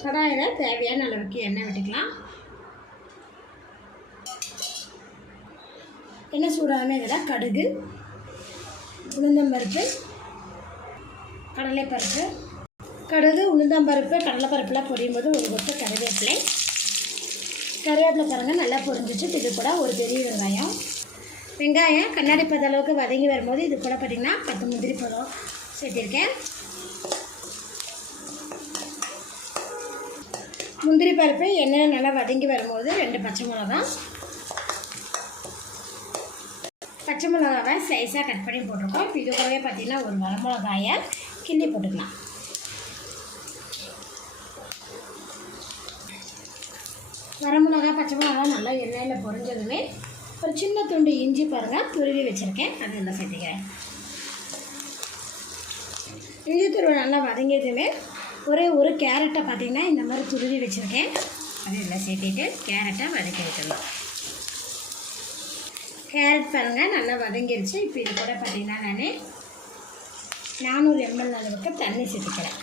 கடாயில் தேவையான அளவுக்கு எண்ணெய் விட்டுக்கலாம். எண்ணெய் சூடான இதில் கடுகு உளுந்தம்பருப்பு கடலைப்பருப்பு. கடுகு உளுந்தம்பருப்பு கடலைப்பருப்புலாம் பொரியும் போது ஒரு கொத்து கருவேப்பிலை. கருவேப்பிலை பாருங்கள் நல்லா பொரிஞ்சிச்சு. இது கூட ஒரு பெரிய வெங்காயம். வெங்காயம் கண்ணாடி பத அளவுக்கு வதங்கி வரும்போது இது கூட பார்த்திங்கன்னா பத்து முந்திரி பழம் சேர்த்திருக்கேன். முந்திரி பருப்பு எண்ணெய் நல்லா வதங்கி வரும்போது ரெண்டு பச்சை மிளகா. பச்சை மிளகாவை சைஸாக கட் பண்ணி போட்டிருக்கோம். இப்போ இது கூடவே பார்த்திங்கன்னா ஒரு வர மிளகாயை போட்டுக்கலாம். வரமிளகா பச்சை மிளகா நல்லா எண்ணெயில் பொரிஞ்சதுமே ஒரு சின்ன துண்டு இஞ்சி பாருங்கள் துருவி வச்சுருக்கேன். அது எல்லாம் சேர்த்துக்கிறேன். இஞ்சி துருவை நல்லா வதங்கியதுமே ஒரே ஒரு கேரட்டை பார்த்திங்கன்னா இந்த மாதிரி துருவி வச்சுருக்கேன். அது எல்லாம் சேர்த்திட்டு கேரட்டை வதக்கி விட்டுடலாம். கேரட் பாருங்கள் நல்லா வதங்கிருச்சு. இப்போ இது கூட பார்த்திங்கன்னா நான் நானூறு எம்எல் அளவுக்கு தண்ணி சேர்த்துக்கிறேன்.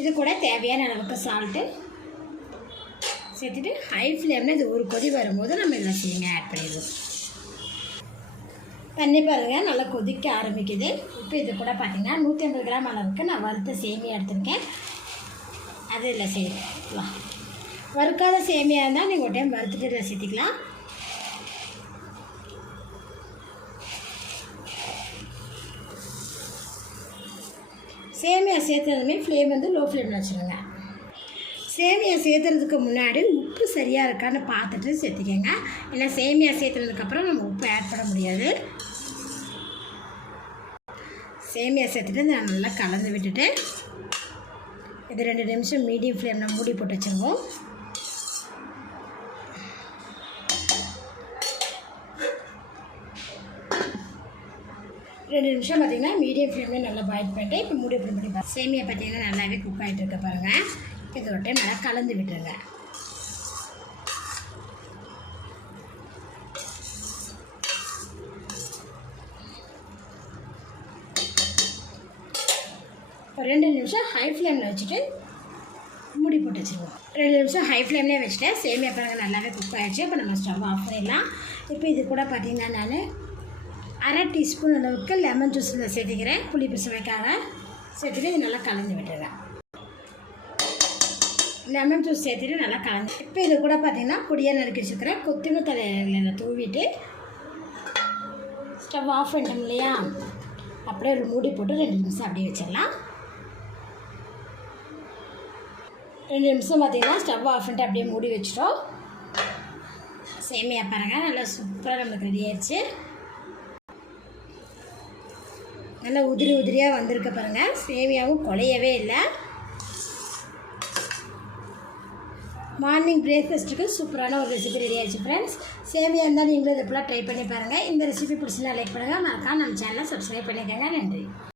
இது கூட தேவையான அளவுக்கு சால்ட்டு சேர்த்துட்டு ஹை ஃப்ளேமில் இது ஒரு கொதி வரும்போது நம்ம இதில் செய்யுங்க ஆட் பண்ணிடுவோம் தண்ணி பாருங்கள் நல்லா கொதிக்க ஆரம்பிக்குது. இப்போ இது கூட பார்த்தீங்கன்னா நூற்றி ஐம்பது கிராம் அளவுக்கு நான் வறுத்த சேமியா எடுத்திருக்கேன். அது இல்லை சேர்த்துக்கலாம். வறுக்காத சேமியா இருந்தால் நீங்கள் ஒரு டைம் வறுத்துட்டு இதில் சேர்த்திக்கலாம். சேமியா சேர்த்ததுமே ஃப்ளேம் வந்து லோ ஃப்ளேமில் வச்சுருங்க. சேமியா சேர்த்துறதுக்கு முன்னாடி உப்பு சரியாக இருக்கான்னு பார்த்துட்டு சேர்த்துக்கோங்க. ஏன்னா சேமியா சேர்த்துனதுக்கப்புறம் நம்ம உப்பு ஆட் பண்ண முடியாது. சேமியா சேர்த்துட்டு நான் நல்லா கலந்து விட்டுட்டு இது ரெண்டு நிமிஷம் மீடியம் ஃப்ளேமில் மூடி போட்டு வச்சுருவோம். ரெண்டு நிமிஷம் பார்த்தீங்கன்னா மீடியம் ஃப்ளேமில் நல்லா பாயில் பண்ணிட்டு இப்போ மூடி போட்டு பண்ணி சேமியா பார்த்திங்கன்னா நல்லாவே குக் ஆகிட்டு இருக்க பாருங்கள் இதோட நல்லா கலந்து விட்டுருங்க. ரெண்டு நிமிஷம் ஹை ஃப்ளேமில் வச்சுட்டு மூடி போட்டு வச்சுருவோம். ரெண்டு நிமிஷம் ஹை ஃப்ளேம்லேயே வச்சுட்டேன் சேமியா பிறகு நல்லாவே குக் ஆகிடுச்சு இப்போ நம்ம ஸ்டவ் ஆஃப் பண்ணிடலாம். இப்போ இது கூட பார்த்தீங்கன்னா நான் அரை டீஸ்பூன் அளவுக்கு லெமன் ஜூஸில் சேர்த்துக்கிறேன். புளிப்பு சுவைக்காக சேர்த்துட்டு இது நல்லா கலந்து விட்டுருவேன் லெமன் ஜூஸ் சேர்த்துட்டு நல்லா கலந்து இப்போ இது கூட பார்த்திங்கன்னா பொடியாக நறுக்கி வச்சுக்கிறேன் கொத்தமல்லி தலையில் தூவிட்டு ஸ்டவ் ஆஃப் பண்ணிட்டோம் இல்லையா? அப்படியே ஒரு மூடி போட்டு ரெண்டு நிமிஷம் அப்படியே வச்சிடலாம். ரெண்டு நிமிஷம் பார்த்திங்கன்னா ஸ்டவ் ஆஃப் பண்ணிட்டு அப்படியே மூடி வச்சிட்டோம். சேமியா பாருங்கள் நல்லா சூப்பராக நம்மளுக்கு ரெடி ஆயிடுச்சு. நல்லா உதிரி உதிரியாக வந்திருக்க பாருங்கள் சேமியாவும் குலையவே இல்லை. மார்னிங் பிரேக்ஃபாஸ்ட்டுக்கு சூப்பரான ஒரு ரெசிபி ரெடி ஆயிடுச்சு ஃப்ரெண்ட்ஸ் சேமியா இருந்தால் நீங்களும் இதை ஃபுல்லாக ட்ரை பண்ணி பாருங்கள் இந்த ரெசிபி பிடிச்சினா லைக் பண்ணுங்கள் மறக்காம நம்ம சேனலை சப்ஸ்கிரைப் பண்ணிக்கோங்க. நன்றி.